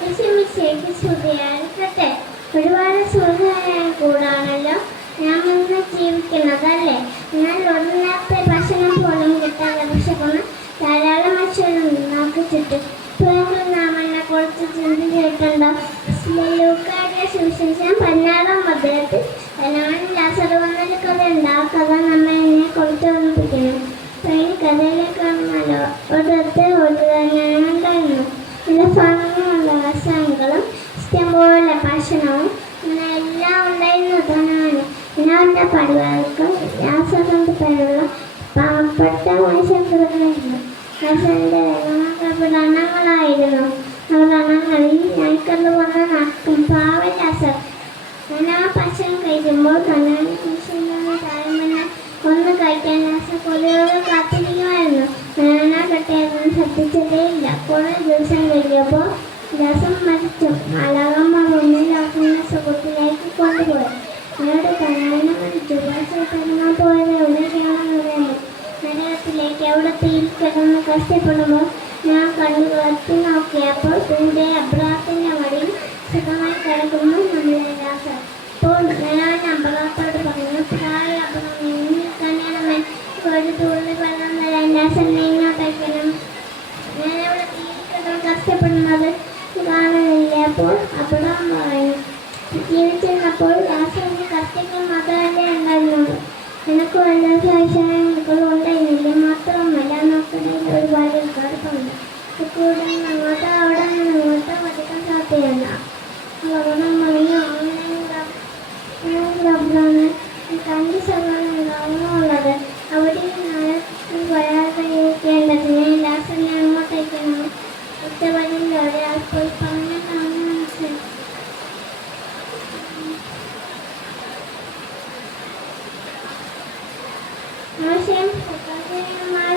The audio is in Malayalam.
യേശുമിശിഹായ്ക്ക് സ്തുതിയായിരിക്കട്ടെ. ഒരുപാട് സുഖമായ കൂടാണല്ലോ ഞാൻ ഇന്ന് ജീവിക്കുന്നതല്ലേ. ഞാൻ ഒരു നേരത്തെ ഭക്ഷണം പോലും കിട്ടാതെ വിശക്കുന്ന ധാരാളം മനുഷ്യരുണ്ട് നമുക്ക് ചുറ്റും. ഇപ്പോഴെങ്കിലും നാം എന്നെ കുറിച്ച് ചിന്തിച്ചിട്ടുണ്ടോ? ലൂക്കായുടെ സുവിശേഷം 16-ാം അധ്യായത്തിൽ ധനവാനും ലാസറും എന്നൊരു കഥയുണ്ട്. ആ കഥ നമ്മെ എന്നെ കുറിച്ച് ഓർമ്മിപ്പിക്കുന്നു. അപ്പോൾ ഈ കഥയിലേക്ക് വന്നാലോ, ഒരിടത്ത് ഒരു ധനവാനുണ്ടായിരുന്നു. നല്ല ഭംഗിയുള്ള വസ്ത്രങ്ങളും ഇഷ്ടംപോലെ ഭക്ഷണവും അങ്ങനെ എല്ലാം ഉണ്ടായിരുന്നു ധനവാന്. പിന്നെ പരിപാടികൾക്ക് ലാസറിന്റെ പേരുള്ള പാവപ്പെട്ട മനുഷ്യൻ കിടന്നായിരുന്നു. ലാസറിന്റെ വ്രണങ്ങളായിരുന്നു. ആ വ്രണങ്ങളിൽ ഞങ്ങൾക്കത് വന്ന് നടക്കും പാവം ലാസർ. ഞാൻ ആ ഭക്ഷണം കഴിക്കുമ്പോൾ ധനവാന് കുരിശിൽ താഴ്മനെ ഒന്ന് കഴിക്കാൻ ലാസർ കൊതിയോടെ കാത്തിരിക്കുമായിരുന്നു. ഞാൻ ആ കെട്ടിയൊന്നും ശ്രദ്ധിച്ചതേയില്ല. കുറേ ദിവസം കഴിഞ്ഞപ്പോൾ ലാസർ മരിച്ചു. മാലാഖമാർ മുന്നിലാക്കുന്ന സുഖത്തിലേക്ക് കൊണ്ടുപോയി. എന്നോട് ധനവാന് മരിച്ചു. ലാസർ തിന്നാൻ പോയത് എവിടേക്കാണെന്ന് അറിയാമോ? നരകത്തിലേക്ക്. അവിടെ തീയിൽ കിടന്ന് കഷ്ടപ്പെടുമ്പോൾ ഞാൻ കണ്ണു കത്തി നോക്കിയപ്പോൾ തന്റെ അബ്രാഹത്തിന്റെ മടിയിൽ സുഖമായി കിടക്കുന്നു നമ്മുടെ ലാസർ. അപ്പോൾ ഞാൻ അബ്രാഹത്തോട് പറഞ്ഞു, പ്രായ അബ്രാഹം, എന്നിൽ തന്നെയാണ് ഒരു തുള്ളി വെള്ളം തരാൻ ലാസറിനെ ഇങ്ങോട്ടേക്കണം. ഞാൻ അവിടെ തീയിൽ കിടന്ന് കഷ്ടപ്പെടുന്നത് കാണുന്നില്ല. അപ്പോൾ അബ്രാഹം പറഞ്ഞു, ജീവിച്ചിരുന്നപ്പോൾ ലാസറിന് കത്തിക്കും മാത്രമല്ലേ ഉണ്ടായിരുന്നുള്ളൂ. എനിക്ക് വല്ല ശൈശവങ്ങളും ഉണ്ടായിരുന്നില്ല. മാത്രമല്ല നമുക്കിടയിൽ ഒരുപാട് കടുപ്പമുണ്ട്. കൂടെ അങ്ങോട്ടോ അവിടെ നിന്ന് ഇങ്ങോട്ടോ പഠിക്കാൻ സാധ്യതയല്ല. അവിടെ മണിയോ അബ്രാഹ്മണ് 2 സഹോദരങ്ങളാണ് ഉള്ളത്. അവിടെ വരാതിരിക്കേണ്ടതിന് ലാസറിനെ അങ്ങോട്ടേക്കാണ്. ഒറ്റവഴിയിലൂടെ അപ്പോൾ പറഞ്ഞാണ് മനസ്സിലായി. ആശയം പ്രകാശനമായ